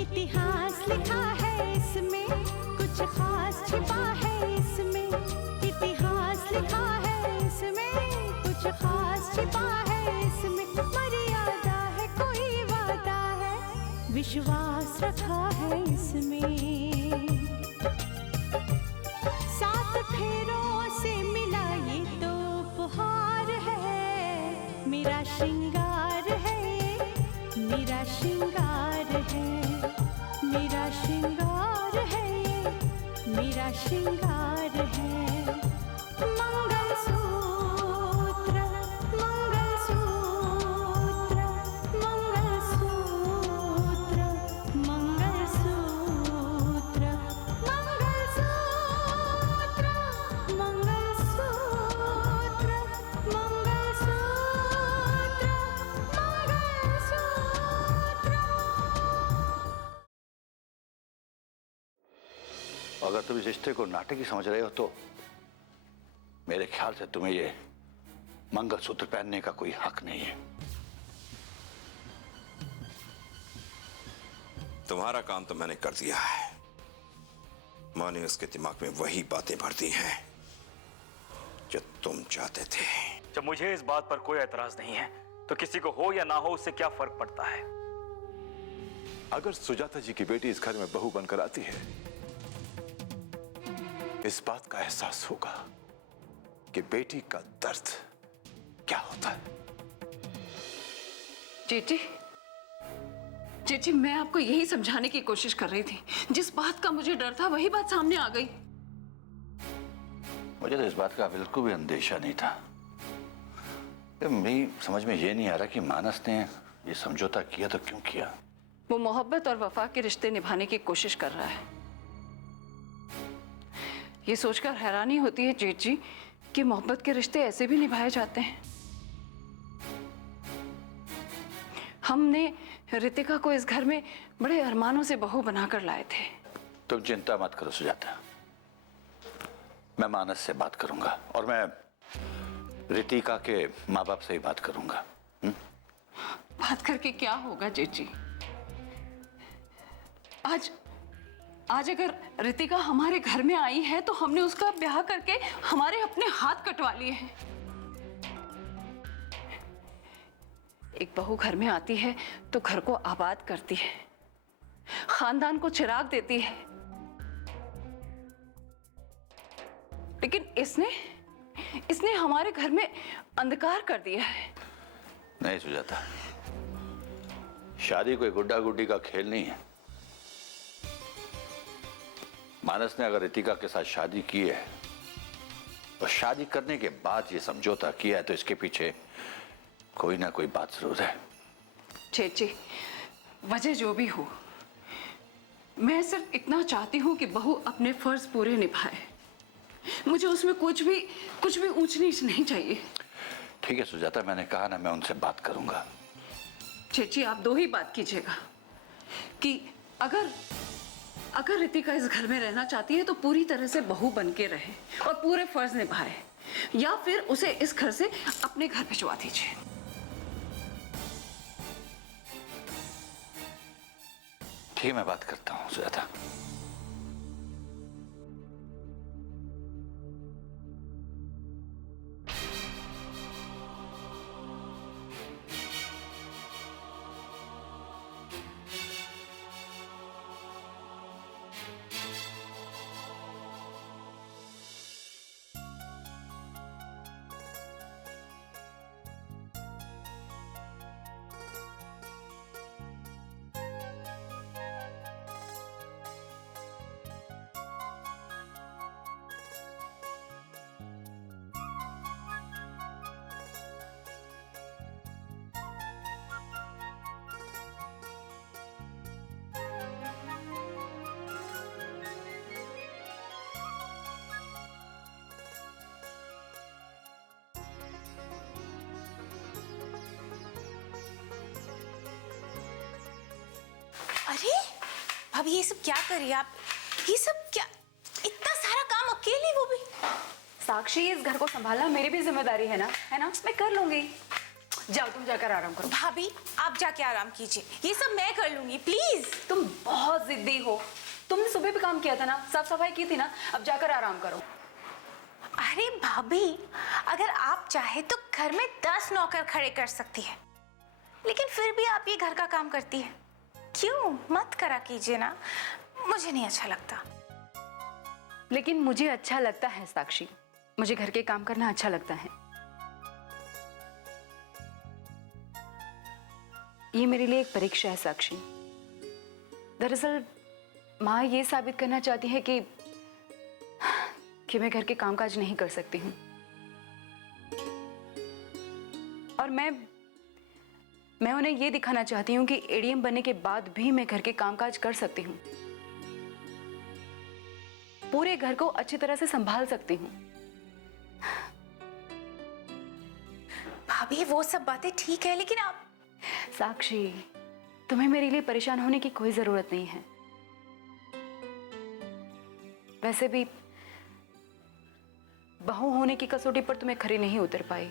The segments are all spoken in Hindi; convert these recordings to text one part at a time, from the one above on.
इतिहास लिखा है इसमें, कुछ खास छिपा है इसमें। इतिहास लिखा है इसमें, कुछ खास छिपा है इसमें। मर्यादा है, कोई वादा है, विश्वास रखा है इसमें। सात फेरों से मिला ये तो उपहार है, मेरा श्रृंगार है, मेरा श्रृंगार है, मेरा श्रृंगार है, मेरा श्रृंगार है। मंगलसूत्र, मंगलसूत्र, मंगलसूत्र, मंगलसूत्र, मंगलसूत्र, मंगलसूत्र, मंगलसूत्र। अगर तुम इस रिश्ते को नाटकी समझ रहे हो तो मेरे ख्याल से तुम्हें ये मंगलसूत्र पहनने का कोई हक नहीं है। तुम्हारा काम तो मैंने कर दिया है। माँ ने उसके दिमाग में वही बातें भर दी हैं जो तुम चाहते थे। जब मुझे इस बात पर कोई एतराज नहीं है तो किसी को हो या ना हो उससे क्या फर्क पड़ता है। अगर सुजाता जी की बेटी इस घर में बहू बनकर आती है, इस बात का एहसास होगा कि बेटी का दर्द क्या होता है। जीजी, जीजी, मैं आपको यही समझाने की कोशिश कर रही थी। जिस बात का मुझे डर था वही बात सामने आ गई। मुझे तो इस बात का बिल्कुल भी अंदेशा नहीं था। मेरी समझ में ये नहीं आ रहा कि मानस ने ये समझौता किया तो क्यों किया। वो मोहब्बत और वफा के रिश्ते निभाने की कोशिश कर रहा है। ये सोचकर हैरानी होती है जेठ जी कि मोहब्बत के रिश्ते ऐसे भी निभाए जाते हैं। हमने रितिका को इस घर में बड़े अरमानों से बहू बनाकर लाए थे। तुम चिंता मत करो सुजाता, मैं मानस से बात करूंगा और मैं रितिका के माँ बाप से ही बात करूंगा। बात करके क्या होगा जेठ जी? आज अगर रितिका हमारे घर में आई है तो हमने उसका ब्याह करके हमारे अपने हाथ कटवा लिए हैं। एक बहू घर में आती है तो घर को आबाद करती है, खानदान को चिराग देती है। लेकिन इसने हमारे घर में अंधकार कर दिया है। नहीं सुजाता, शादी कोई गुड्डा गुड्डी का खेल नहीं है। मानस ने अगर रितिका के साथ शादी की है और शादी करने के बाद ये समझौता किया है तो इसके पीछे कोई ना कोई बात जरूर है। जी, वजह जो भी हो, मैं सिर्फ इतना चाहती हूं कि बहू अपने फर्ज पूरे निभाए। मुझे उसमें कुछ भी ऊंच नीच नहीं चाहिए। ठीक है सुजाता, मैंने कहा ना मैं उनसे बात करूंगा। जी, आप दो ही बात कीजिएगा कि अगर रितिका इस घर में रहना चाहती है तो पूरी तरह से बहू बन के रहे और पूरे फर्ज निभाए, या फिर उसे इस घर से अपने घर भिजवा दीजिए। ठीक, मैं बात करता हूँ सुजाता। अरे भाभी, ये सब क्या कर रही है आप? ये सब क्या, इतना सारा काम अकेली, वो भी? साक्षी, इस घर को संभालना मेरी भी जिम्मेदारी है ना, मैं कर लूंगी। जाओ तुम जाकर आराम करो। भाभी आप जाके आराम कीजिए, ये सब मैं कर लूंगी, प्लीज। तुम बहुत जिद्दी हो। तुमने सुबह भी काम किया था ना, साफ सफाई की थी ना, अब जाकर आराम करो। अरे भाभी, अगर आप चाहे तो घर में 10 नौकर खड़े कर सकती है, लेकिन फिर भी आप ये घर का काम करती है। क्यों मत करा कीजिए ना, मुझे नहीं अच्छा लगता। लेकिन मुझे अच्छा लगता है साक्षी, मुझे घर के काम करना अच्छा लगता है। ये मेरे लिए एक परीक्षा है साक्षी। दरअसल माँ ये साबित करना चाहती है कि मैं घर के कामकाज नहीं कर सकती हूँ, और मैं उन्हें ये दिखाना चाहती हूँ कि एडीएम बनने के बाद भी मैं घर के कामकाज कर सकती हूँ, पूरे घर को अच्छी तरह से संभाल सकती हूँ। भाभी वो सब बातें ठीक है, लेकिन आप साक्षी, तुम्हें मेरे लिए परेशान होने की कोई जरूरत नहीं है। वैसे भी बहू होने की कसौटी पर तुम्हें खरी नहीं उतर पाई,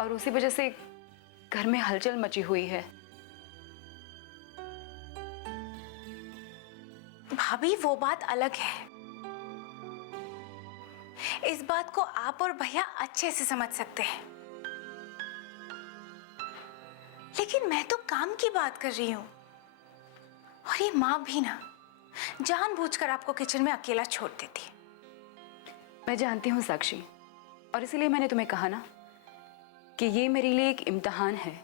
और उसी वजह से घर में हलचल मची हुई है। भाभी वो बात अलग है, इस बात को आप और भैया अच्छे से समझ सकते हैं, लेकिन मैं तो काम की बात कर रही हूं। और ये माँ भी ना जानबूझकर आपको किचन में अकेला छोड़ देती है। मैं जानती हूँ साक्षी, और इसीलिए मैंने तुम्हें कहा ना कि ये मेरे लिए एक इम्तिहान है,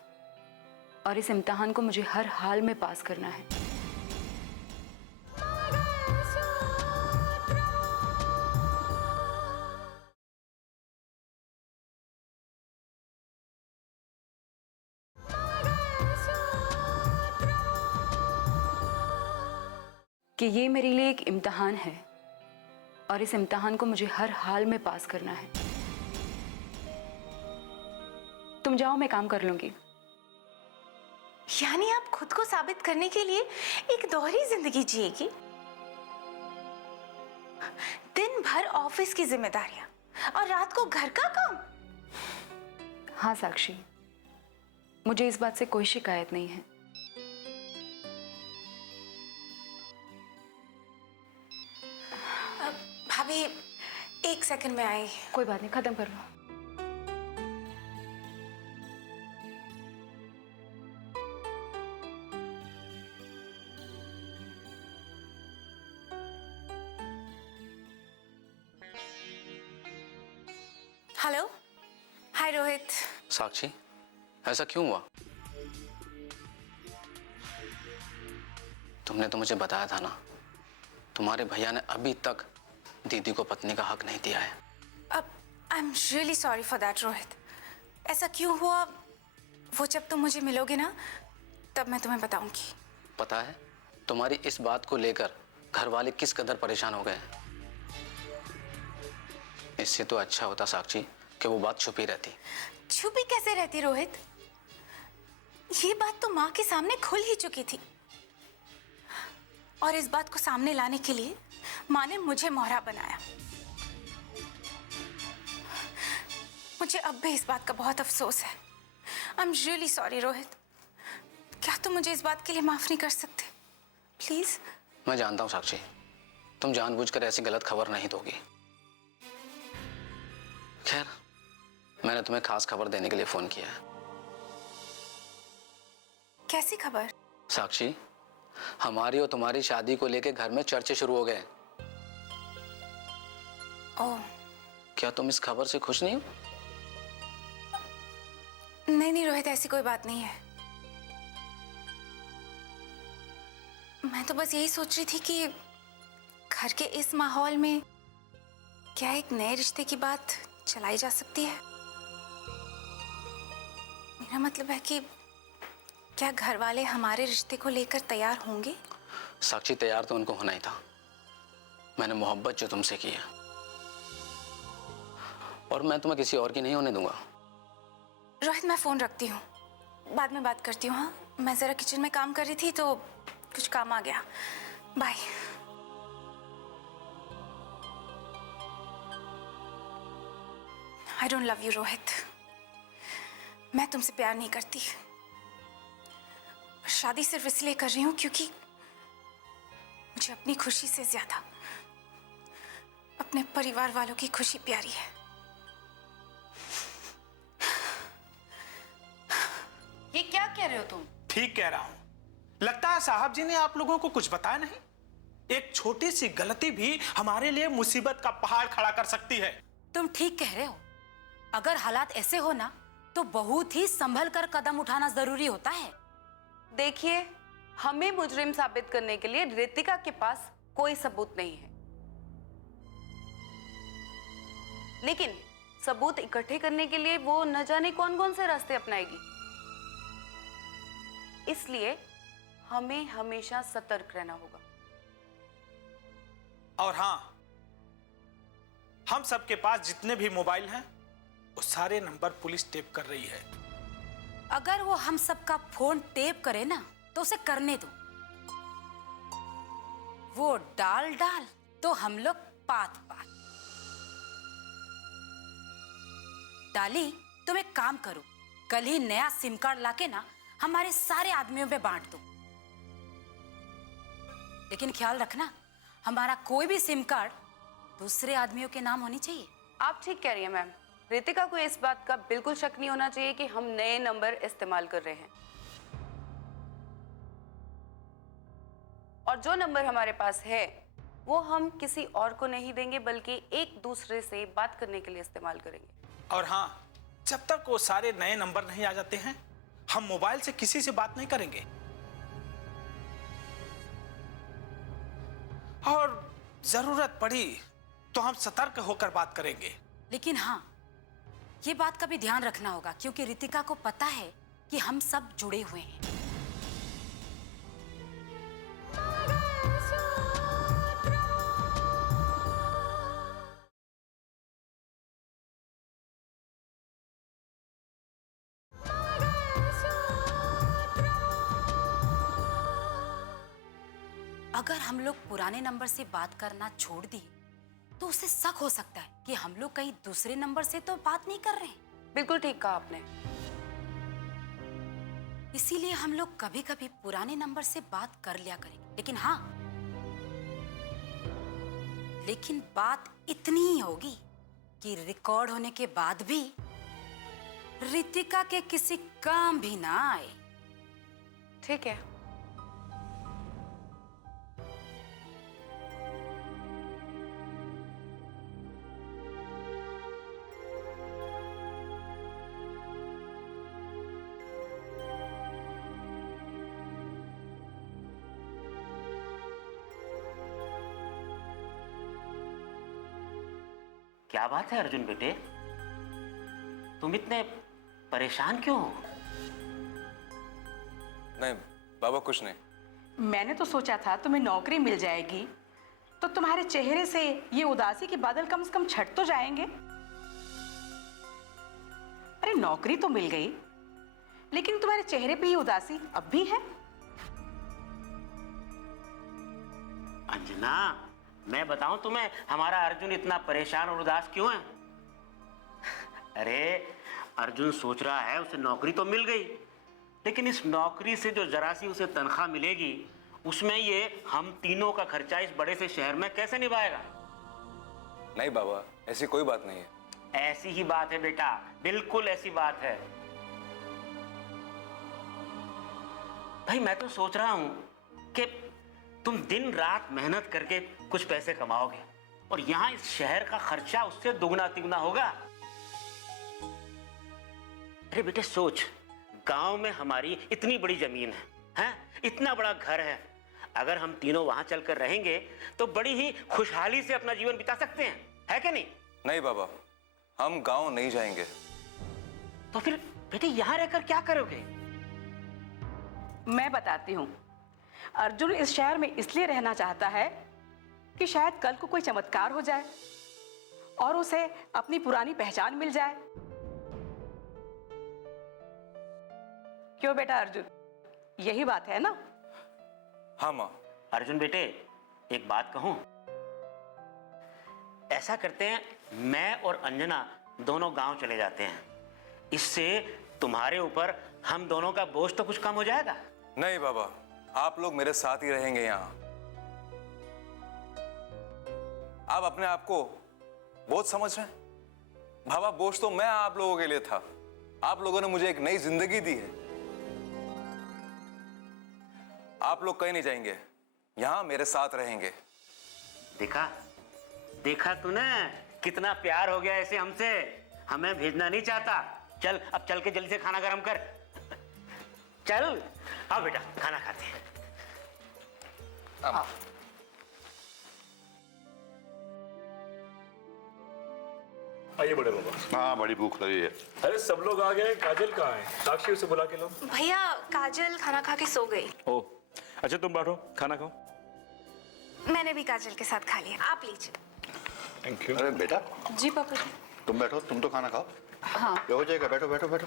और इस इम्तिहान को मुझे हर हाल में पास करना है। कि ये मेरे लिए एक इम्तिहान है, और इस इम्तिहान को मुझे हर हाल में पास करना है। तुम जाओ, मैं काम कर लूंगी। यानी आप खुद को साबित करने के लिए एक दोहरी जिंदगी जिएगी? दिन भर ऑफिस की जिम्मेदारियां और रात को घर का काम? हाँ साक्षी, मुझे इस बात से कोई शिकायत नहीं है। भाभी 1 सेकंड में आई। कोई बात नहीं, खत्म कर लो। हेलो, हाय रोहित। साक्षी, ऐसा क्यों हुआ? तुमने तो मुझे बताया था ना, तुम्हारे भैया ने अभी तक दीदी को पत्नी का हक नहीं दिया है। अब I am really sorry for that Rohit. ऐसा क्यों हुआ वो जब तुम मुझे मिलोगे ना, तब मैं तुम्हें बताऊंगी। पता है तुम्हारी इस बात को लेकर घर वाले किस कदर परेशान हो गए। इससे तो अच्छा होता साक्षी कि वो बात छुपी रहती। छुपी कैसे रहती रोहित? ये बात तो माँ के सामने खुल ही चुकी थी, और इस बात को सामने लाने के लिए माँ ने मुझे मोहरा बनाया। मुझे अब भी इस बात का बहुत अफसोस है। I am really sorry Rohit. क्या तुम मुझे इस बात के लिए माफ नहीं कर सकते प्लीज? मैं जानता हूँ साक्षी, तुम जानबूझकर ऐसी गलत खबर नहीं दोगी। खैर, मैंने तुम्हें खास खबर देने के लिए फोन किया है। कैसी खबर? साक्षी, हमारी और तुम्हारी शादी को लेकर घर में चर्चे शुरू हो गए। ओह, क्या तुम इस खबर से खुश नहीं हो? नहीं रोहित, ऐसी कोई बात नहीं है। मैं तो बस यही सोच रही थी कि घर के इस माहौल में क्या एक नए रिश्ते की बात चलाई जा सकती है। मेरा मतलब है कि क्या घर वाले हमारे रिश्ते को लेकर तैयार होंगे? साक्षी, तैयार तो उनको होना ही था। मैंने मोहब्बत जो तुमसे की है, और मैं तुम्हें किसी और की नहीं होने दूंगा। रोहित, मैं फोन रखती हूँ, बाद में बात करती हूँ। हाँ, मैं जरा किचन में काम कर रही थी तो कुछ काम आ गया। Bye. I don't love you, Rohit. मैं तुमसे प्यार नहीं करती। शादी सिर्फ इसलिए कर रही हूं क्योंकि मुझे अपनी खुशी से ज्यादा अपने परिवार वालों की खुशी प्यारी है। ये क्या कह रहे हो तुम? ठीक कह रहा हूं। लगता है साहब जी ने आप लोगों को कुछ बताया नहीं। एक छोटी सी गलती भी हमारे लिए मुसीबत का पहाड़ खड़ा कर सकती है। तुम ठीक कह रहे हो। अगर हालात ऐसे हो ना तो बहुत ही संभल कर कदम उठाना जरूरी होता है। देखिए, हमें मुजरिम साबित करने के लिए रितिका के पास कोई सबूत नहीं है, लेकिन सबूत इकट्ठे करने के लिए वो न जाने कौन कौन से रास्ते अपनाएगी। इसलिए हमें हमेशा सतर्क रहना होगा। और हाँ, हम सबके पास जितने भी मोबाइल हैं वो सारे नंबर पुलिस टेप कर रही है। अगर वो हम सबका फोन टेप करे ना तो उसे करने दो। वो डाल डाल तो हम लोग पात पात। डाली, तुम एक काम करो, कल ही नया सिम कार्ड लाके ना हमारे सारे आदमियों पे बांट दो। लेकिन ख्याल रखना, हमारा कोई भी सिम कार्ड दूसरे आदमियों के नाम होनी चाहिए। आप ठीक कह रही हैं मैम। रितिका को इस बात का बिल्कुल शक नहीं होना चाहिए कि हम नए नंबर इस्तेमाल कर रहे हैं, और जो नंबर हमारे पास है वो हम किसी और को नहीं देंगे, बल्कि एक दूसरे से बात करने के लिए इस्तेमाल करेंगे। और हाँ, जब तक वो सारे नए नंबर नहीं आ जाते हैं हम मोबाइल से किसी से बात नहीं करेंगे। और जरूरत पड़ी तो हम सतर्क होकर बात करेंगे। लेकिन हाँ, ये बात का भी ध्यान रखना होगा क्योंकि रितिका को पता है कि हम सब जुड़े हुए हैं। अगर हम लोग पुराने नंबर से बात करना छोड़ दिए तो उसे शक हो सकता है कि हम लोग कहीं दूसरे नंबर से तो बात नहीं कर रहे हैं। बिल्कुल ठीक कहा आपने। इसीलिए हम लोग कभी कभी पुराने नंबर से बात कर लिया करेंगे। लेकिन हाँ, लेकिन बात इतनी ही होगी कि रिकॉर्ड होने के बाद भी रितिका के किसी काम भी ना आए। ठीक है। क्या बात है अर्जुन बेटे, तुम इतने परेशान क्यों हो? नहीं बाबा, कुछ नहीं। मैंने तो सोचा था तुम्हें नौकरी मिल जाएगी तो तुम्हारे चेहरे से ये उदासी के बादल कम से कम छट तो जाएंगे। अरे नौकरी तो मिल गई, लेकिन तुम्हारे चेहरे पे ये उदासी अब भी है। अंजना, मैं बताऊं तुम्हें हमारा अर्जुन इतना परेशान और उदास क्यों है? अरे अर्जुन सोच रहा है उसे नौकरी तो मिल गई, लेकिन इस नौकरी से जो जरा सी उसे तनख्वाह मिलेगी उसमें ये हम तीनों का खर्चा इस बड़े से शहर में कैसे निभाएगा? नहीं बाबा, ऐसी कोई बात नहीं है। ऐसी ही बात है बेटा, बिल्कुल ऐसी बात है। भाई मैं तो सोच रहा हूं कि तुम दिन रात मेहनत करके कुछ पैसे कमाओगे और यहां इस शहर का खर्चा उससे दुगना तिगुना होगा। अरे बेटे सोच, गांव में हमारी इतनी बड़ी जमीन है, इतना बड़ा घर है। अगर हम तीनों वहां चलकर रहेंगे तो बड़ी ही खुशहाली से अपना जीवन बिता सकते हैं, है कि नहीं? नहीं बाबा, हम गांव नहीं जाएंगे। तो फिर बेटे यहां रहकर क्या करोगे? मैं बताती हूँ। अर्जुन इस शहर में इसलिए रहना चाहता है कि शायद कल को कोई चमत्कार हो जाए और उसे अपनी पुरानी पहचान मिल जाए। क्यों बेटा अर्जुन, यही बात है ना? हाँ माँ। अर्जुन बेटे, एक बात कहूं? ऐसा करते हैं, मैं और अंजना दोनों गांव चले जाते हैं। इससे तुम्हारे ऊपर हम दोनों का बोझ तो कुछ कम हो जाएगा। नहीं बाबा, आप लोग मेरे साथ ही रहेंगे यहाँ। आप अपने आप को बहुत समझ रहे हैं। बाबा, बोझ तो मैं आप लोगों के लिए था। आप लोगों ने मुझे एक नई जिंदगी दी है। आप लोग कहीं नहीं जाएंगे, यहां मेरे साथ रहेंगे। देखा देखा तूने कितना प्यार हो गया ऐसे हमसे। हमें भेजना नहीं चाहता। चल अब चल के जल्दी से खाना गरम कर। चल आओ बेटा, खाना खाते हैं। आइए बड़े बाबा। हाँ, बड़ी भूख लगी है। अरे सब लोग आ गए, काजल कहाँ है? साक्षी उसे बुला के लो। भैया काजल खाना खा के सो गई। ओ अच्छा, तुम बैठो खाना खाओ। मैंने भी काजल के साथ खा लिया, आप लीजिए। Thank you. अरे बेटा, जी पापा जी। तुम बैठो, तुम तो खाना खाओ। हाँ। ये हो जाएगा, बैठो बैठो बैठो।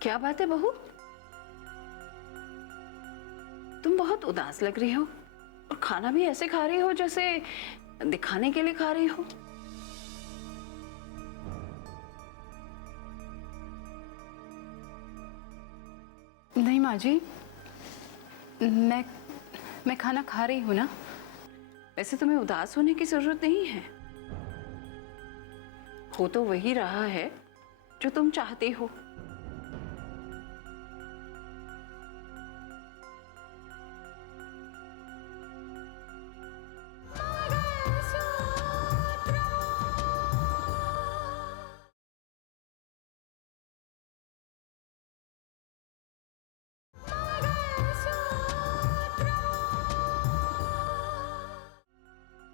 क्या बात है बहू, तुम बहुत उदास लग रही हो और खाना भी ऐसे खा रही हो जैसे दिखाने के लिए खा रही हो। नहीं माँ जी, मैं खाना खा रही हूँ ना। वैसे तुम्हें उदास होने की जरूरत नहीं है। हो तो वही रहा है जो तुम चाहती हो।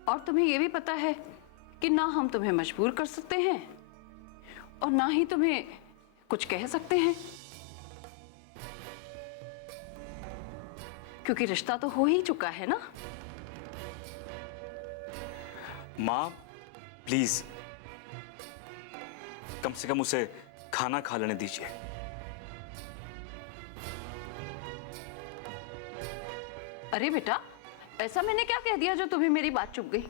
और तुम्हें यह भी पता है कि ना हम तुम्हें मजबूर कर सकते हैं और ना ही तुम्हें कुछ कह सकते हैं, क्योंकि रिश्ता तो हो ही चुका है ना। माँ प्लीज कम से कम उसे खाना खा लेने दीजिए। अरे बेटा, ऐसा मैंने क्या कह दिया जो तुम्हें मेरी बात चुभ गई?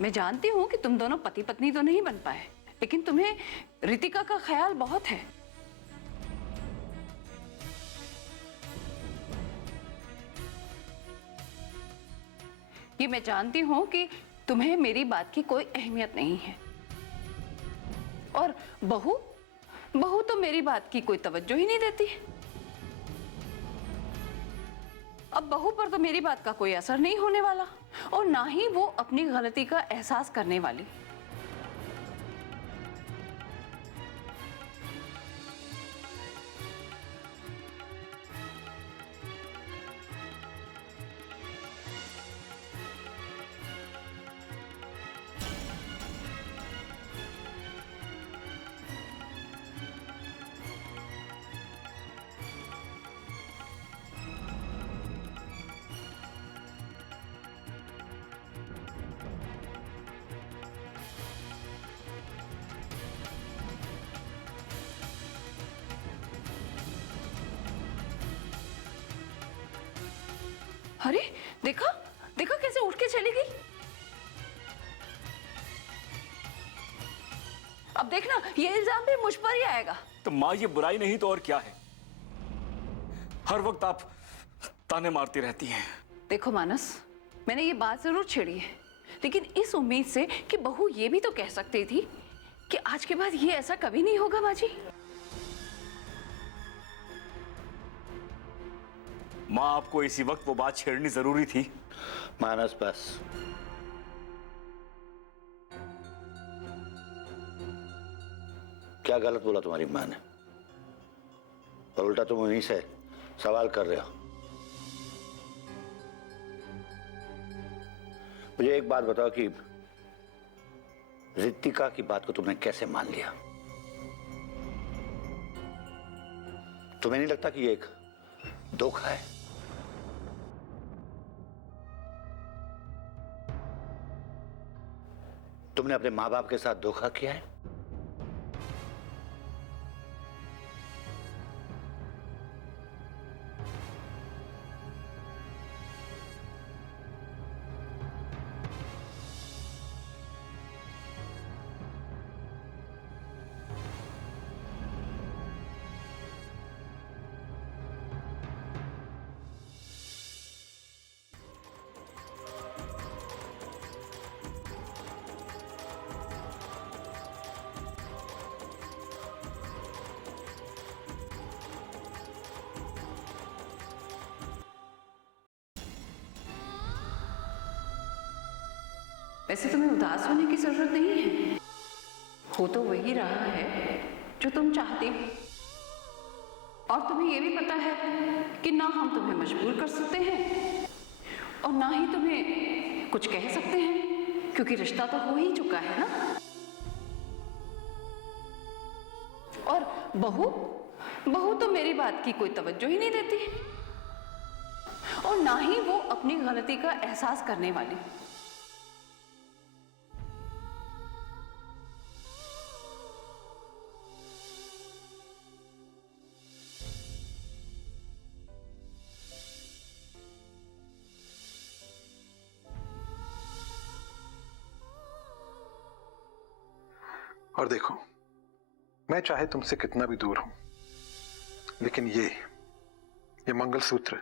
मैं जानती हूं कि तुम दोनों पति पत्नी तो नहीं बन पाए, लेकिन तुम्हें रितिका का ख्याल बहुत है। ये मैं जानती हूं कि तुम्हें मेरी बात की कोई अहमियत नहीं है, और बहू तो मेरी बात की कोई तवज्जो ही नहीं देती। अब बहू पर तो मेरी बात का कोई असर नहीं होने वाला और ना ही वो अपनी गलती का एहसास करने वाली। अरे देखा देखा कैसे उठ के चली गई। अब देखना ये इल्जाम भी मुझ पर ही आएगा। तो माँ ये बुराई नहीं तो और क्या है? हर वक्त आप ताने मारती रहती हैं। देखो मानस, मैंने ये बात जरूर छेड़ी है, लेकिन इस उम्मीद से कि बहू ये भी तो कह सकती थी कि आज के बाद ये ऐसा कभी नहीं होगा बाजी। माँ आपको इसी वक्त वो बात छेड़नी जरूरी थी। मानस बस, क्या गलत बोला तुम्हारी माँ ने? और उल्टा तुम उन्हीं से सवाल कर रहे हो। मुझे एक बात बताओ कि रितिका की बात को तुमने कैसे मान लिया? तुम्हें नहीं लगता कि ये एक धोखा है? तुमने अपने माँ बाप के साथ धोखा किया है? वैसे तुम्हें उदास होने की जरूरत नहीं है। हो तो वही रहा है जो तुम चाहती हो, और तुम्हें यह भी पता है कि ना हम तुम्हें मजबूर कर सकते हैं और ना ही तुम्हें कुछ कह सकते हैं, क्योंकि रिश्ता तो हो ही चुका है ना। और बहू तो मेरी बात की कोई तवज्जो ही नहीं देती, और ना ही वो अपनी गलती का एहसास करने वाली। और देखो, मैं चाहे तुमसे कितना भी दूर हूं, लेकिन ये मंगलसूत्र,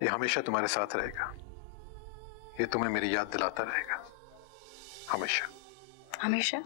ये हमेशा तुम्हारे साथ रहेगा। ये तुम्हें मेरी याद दिलाता रहेगा, हमेशा। हमेशा?